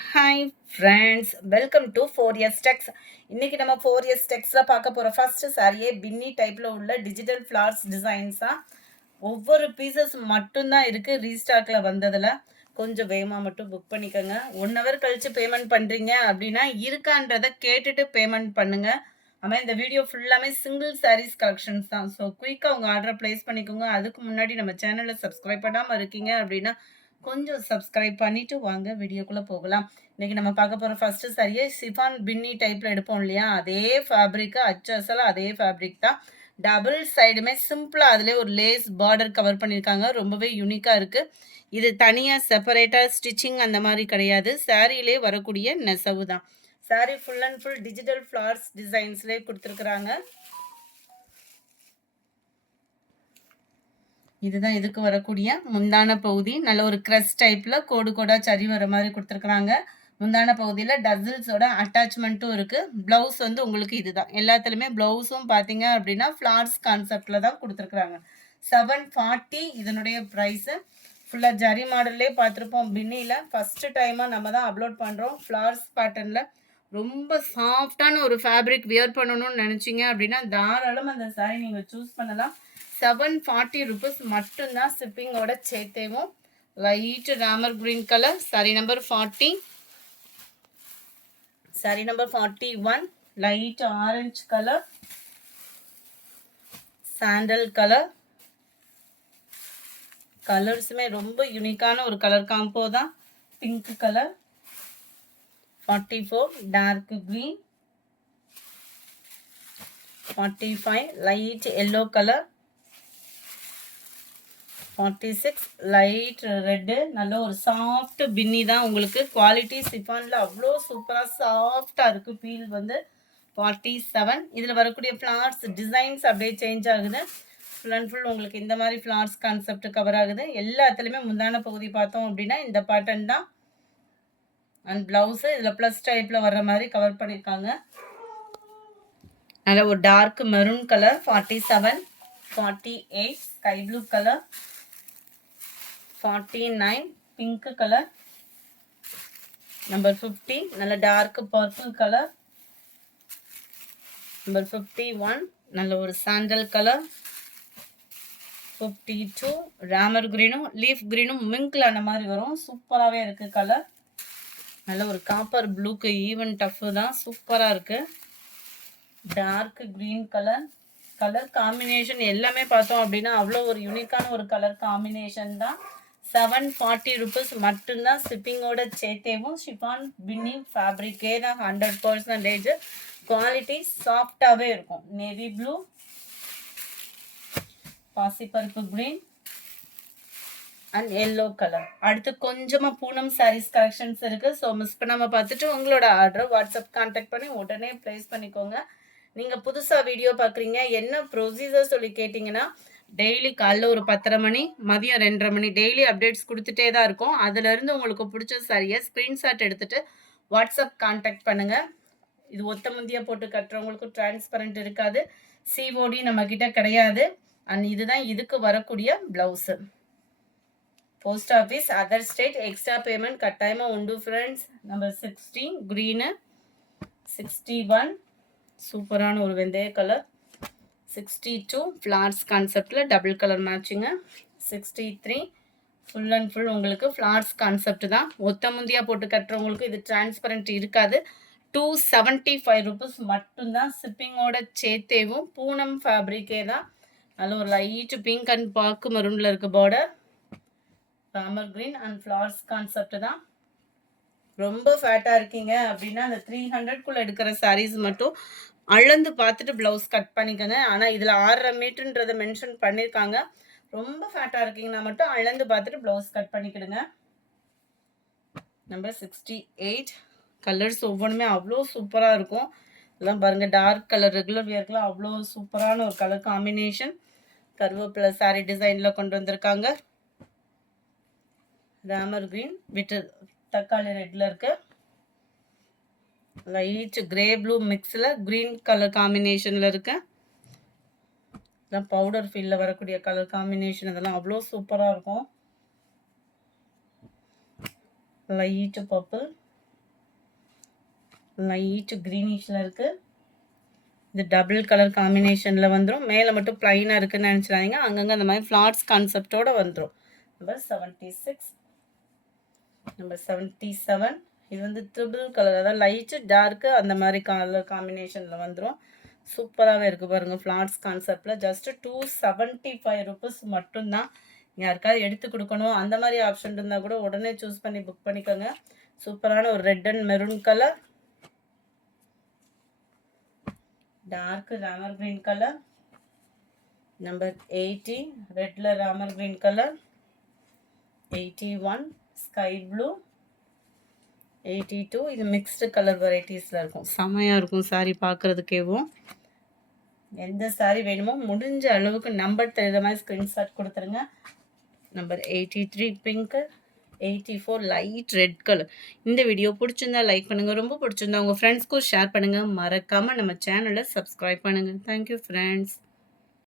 Hi friends, welcome to 4S டெக்ஸ். இன்னைக்கு நம்ம 4S டெக்ஸில் பார்க்க போகிற ஃபர்ஸ்ட் சாரியே பின்னி டைப்பில் உள்ள டிஜிட்டல் ஃப்ளார்ஸ் டிசைன்ஸாக ஒவ்வொரு பீசஸ் மட்டும்தான் இருக்குது. ரீஸ்டாக்கில் வந்ததில் கொஞ்சம் வேகமாக மட்டும் புக் பண்ணிக்கோங்க. 1 ஹவர் கழித்து பேமெண்ட் பண்ணுறீங்க அப்படின்னா இருக்கான்றதை கேட்டுட்டு பேமெண்ட் பண்ணுங்கள். ஆமாம், இந்த வீடியோ ஃபுல்லாமே சிங்கிள் சாரீஸ் கலெக்ஷன்ஸ் தான். ஸோ குயிக்காக உங்கள் ஆர்டரை ப்ளேஸ் பண்ணிக்கோங்க. அதுக்கு முன்னாடி நம்ம சேனலை சப்ஸ்கிரைப் பண்ணாமல் இருக்கீங்க அப்படின்னா கொஞ்சம் சப்ஸ்கிரைப் பண்ணிவிட்டு வாங்க வீடியோக்குள்ளே போகலாம். இன்றைக்கி நம்ம பார்க்க போகிற ஃபஸ்ட்டு சாரியே சிஃபான் பின்னி டைப்பில் எடுப்போம் இல்லையா, அதே ஃபேப்ரிக்கு அச்சு அசலாக அதே ஃபேப்ரிக் தான். டபுள் சைடுமே சிம்பிளாக அதிலே ஒரு லேஸ் பார்டர் கவர் பண்ணியிருக்காங்க. ரொம்பவே யூனிக்காக இருக்குது. இது தனியாக செப்பரேட்டாக ஸ்டிச்சிங் அந்த மாதிரி கிடையாது, சாரியிலே வரக்கூடிய நெசவு தான். Sari full and full digital flowers டிசைன்ஸ்லேயே கொடுத்துருக்குறாங்க. இதுதான் இதுக்கு வரக்கூடிய முந்தான பகுதி. நல்ல ஒரு க்ரஸ் டைப்பில் கோடு கோடாக சரி வர மாதிரி கொடுத்துருக்குறாங்க. முந்தான பகுதியில் டசில்ஸோட அட்டாச்மெண்ட்டும் இருக்குது. ப்ளவுஸ் வந்து உங்களுக்கு இதுதான். எல்லாத்துலேயுமே ப்ளவுஸும் பார்த்தீங்க அப்படின்னா ஃப்ளார்ஸ் கான்செப்டில் தான் கொடுத்துருக்குறாங்க. 740 இதனுடைய ப்ரைஸு. ஃபுல்லாக ஜரி மாடல்லே பார்த்துருப்போம். பின்னியில் ஃபஸ்ட்டு டைமாக நம்ம தான் அப்லோட் பண்ணுறோம். ஃப்ளார்ஸ் பேட்டர்னில் ரொம்ப சாஃப்டான ஒரு ஃபேப்ரிக் வியர் பண்ணணும்னு நினச்சிங்க அப்படின்னா தாராளமாக அந்த சாரி நீங்கள் சூஸ் பண்ணலாம். 740 ருபீஸ் மட்டும்தான் ஷிப்பிங்கோட சேர்த்தேவும். Light Ramar green colour, sari number 40, sari number 41, light orange colour, sandal colour. கலர்ஸுமே ரொம்ப யூனிக்கான ஒரு கலர் காம்போ தான். Pink colour, 44 dark green, 45 light yellow colour, 46 light red. நல்ல ஒரு சாஃப்ட் பின்னி தான். உங்களுக்கு குவாலிட்டி சிஃபானில் அவ்வளோ சூப்பராக சாஃப்டாக இருக்குது. ஃபீல் வந்து 47. இதில் வரக்கூடிய ஃப்ளார்ஸ் டிசைன்ஸ் அப்படியே சேஞ்ச் ஆகுது. ஃபுல் அண்ட் ஃபுல் உங்களுக்கு இந்த மாதிரி ஃப்ளார்ஸ் கான்செப்ட் கவர் ஆகுது. எல்லாத்துலேயுமே முந்தான பகுதி பார்த்தோம் அப்படின்னா இந்த பேட்டர்ன் தான். அண்ட் ப்ளவுஸு இதில் ப்ளஸ் டைப்பில் வர்ற மாதிரி கவர் பண்ணியிருக்காங்க. நல்ல ஒரு dark maroon colour, 47, 48 sky blue colour, 49 pink colour, number 50 நல்ல டார்க் பர்பிள் கலர், நம்பர் 51 நல்ல ஒரு சாண்டல் கலர், 52 ராமர் கிரீனும் லீஃப் கிரீனும் மிங்கில் அந்த மாதிரி வரும். சூப்பராகவே இருக்குது கலர். நல்ல ஒரு காப்பர் ப்ளூக்கு ஈவன் டஃப்பு தான், சூப்பராக இருக்குது. Dark green colour. Colour combination எல்லாமே பார்த்தோம் அப்படின்னா அவ்வளோ ஒரு யூனிக்கான ஒரு கலர் காம்பினேஷன் தான். 740 ருபீஸ் மட்டும்தான் ஷிப்பிங்கோட சேர்த்தேவும். ஷிஃபான் பின்னி ஃபேப்ரிக்கே தான் 100% குவாலிட்டி சாஃப்டாகவே இருக்கும். நேவி ப்ளூ, பாசிப்பருப்பு க்ரீன் அண்ட் எல்லோ கலர். அடுத்து கொஞ்சமாக பூனம் சாரீஸ் கலெக்ஷன்ஸ் இருக்குது. ஸோ மிஸ் பண்ணாமல் பார்த்துட்டு உங்களோட ஆர்டரை வாட்ஸ்அப் கான்டாக்ட் பண்ணி உடனே ப்ளேஸ் பண்ணிக்கோங்க. நீங்கள் புதுசாக வீடியோ பார்க்குறீங்க, என்ன ப்ரொசீஜர் சொல்லி கேட்டிங்கன்னா டெய்லி காலைல ஒரு 10:30 மணி, மதியம் 2:30 மணி டெய்லி அப்டேட்ஸ் கொடுத்துட்டே தான் இருக்கும். அதுலேருந்து உங்களுக்கு பிடிச்ச சாரியை ஸ்க்ரீன்ஷாட் எடுத்துகிட்டு வாட்ஸ்அப் கான்டாக்ட் பண்ணுங்கள். இது ஒத்த முந்தியாக போட்டு கட்டுறவங்களுக்கு டிரான்ஸ்பரண்ட் இருக்காது. சிஓடி நம்மக்கிட்ட கிடையாது. அண்ட் இதுதான் இதுக்கு வரக்கூடிய blouse. Post office, other state extra payment கட்டாயமாக உண்டு ஃப்ரெண்ட்ஸ். நம்பர் 16 க்ரீனு, 61 சூப்பரான ஒரு வெந்தய கலர், 62 ஃப்ளார்ஸ் கான்செப்டில் டபுள் கலர் மேட்சிங்க, 63 ஃபுல் அண்ட் ஃபுல் உங்களுக்கு ஃப்ளார்ஸ் கான்செப்ட் தான். ஒத்த முந்தியாக போட்டு கட்டுறவங்களுக்கு இது டிரான்ஸ்பரண்ட் இருக்காது. 275 ருபீஸ் மட்டும்தான் ஷிப்பிங்கோட சேர்த்தேவும். பூனம் ஃபேப்ரிக்கே தான். நல்ல ஒரு லைட்டு பிங்க் அண்ட் பாக்கு மரூனில் இருக்க border, Ramar green and flowers concept தான். ரொம்ப ஃபேட்டாக இருக்கீங்க அப்படின்னா அந்த 300க்குள்ளே எடுக்கிற சாரீஸ் மட்டும் அளந்து பார்த்துட்டு ப்ளவுஸ் கட் பண்ணிக்கோங்க. ஆனால் இதில் 6.5 மீட்டருன்றதை மென்ஷன் பண்ணியிருக்காங்க. ரொம்ப ஃபேட்டாக இருக்கீங்கன்னா மட்டும் அளந்து பார்த்துட்டு ப்ளவுஸ் கட் பண்ணிக்கிடுங்க. நம்பர் 68 கலர்ஸ் ஒவ்வொன்றுமே அவ்வளோ சூப்பராக இருக்கும். இதெல்லாம் பாருங்கள், டார்க் கலர் ரெகுலர் வியர்க்கெலாம் அவ்வளோ சூப்பரான ஒரு கலர் காம்பினேஷன். கருவேப்பிலை சாரீ டிசைனில் கொண்டு வந்திருக்காங்க. ராமர் கிரீன் விட்டு தக்காளி ரெட்டில் இருக்கு. லைட் கிரே ப்ளூ மிக்ஸில் க்ரீன் கலர் காம்பினேஷனில் இருக்கு. இதெல்லாம் பவுடர் ஃபீல்டில் வரக்கூடிய கலர் காம்பினேஷன். இதெல்லாம் அவ்வளோ சூப்பராக இருக்கும். லைட் பர்பிள், லைட் க்ரீனிஷில் இருக்குது. இது டபுள் கலர் காம்பினேஷனில் வந்துடும். மேலே மட்டும் ப்ளைனாக இருக்குதுன்னு நினச்சிடாதீங்க. அங்கங்கே அந்த மாதிரி ஃப்ளாட்ஸ் கான்செப்டோடு வந்துடும். நம்பர் 76. நம்பர் 77. இது வந்து ட்ரிபிள் கலர், அதாவது லைட்டு டார்க்கு அந்த மாதிரி கலர் காம்பினேஷனில் வந்துடும். சூப்பராகவே இருக்குது பாருங்கள். ஃப்ளாட்ஸ் கான்செப்டில் ஜஸ்ட்டு 275 ருபீஸ் மட்டும்தான். யாருக்காவது எடுத்து கொடுக்கணும் அந்த மாதிரி ஆப்ஷன் இருந்தால் கூட உடனே சூஸ் பண்ணி புக் பண்ணிக்கோங்க. சூப்பரான ஒரு red and maroon colour, dark ராமர் கிரீன் கலர். நம்பர் 80 ரெட்டில் ராமர் கிரீன் கலர். 81 sky blue. 82 இது மிக்ஸ்டு கலர் வெரைட்டிஸில் இருக்கும். செமையாக இருக்கும் சாரீ பார்க்குறதுக்கேவும். எந்த சாரீ வேணுமோ முடிஞ்ச அளவுக்கு நம்பர் தெரியுற மாதிரி ஸ்க்ரீன்ஷாட் கொடுத்துருங்க. Number 83 pink. 84 light red colour. இந்த வீடியோ பிடிச்சிருந்தா லைக் பண்ணுங்கள். ரொம்ப பிடிச்சிருந்தா உங்கள் ஃப்ரெண்ட்ஸ்க்கும் ஷேர் பண்ணுங்கள். மறக்காமல் நம்ம சேனலை சப்ஸ்கிரைப் பண்ணுங்கள். Thank you friends.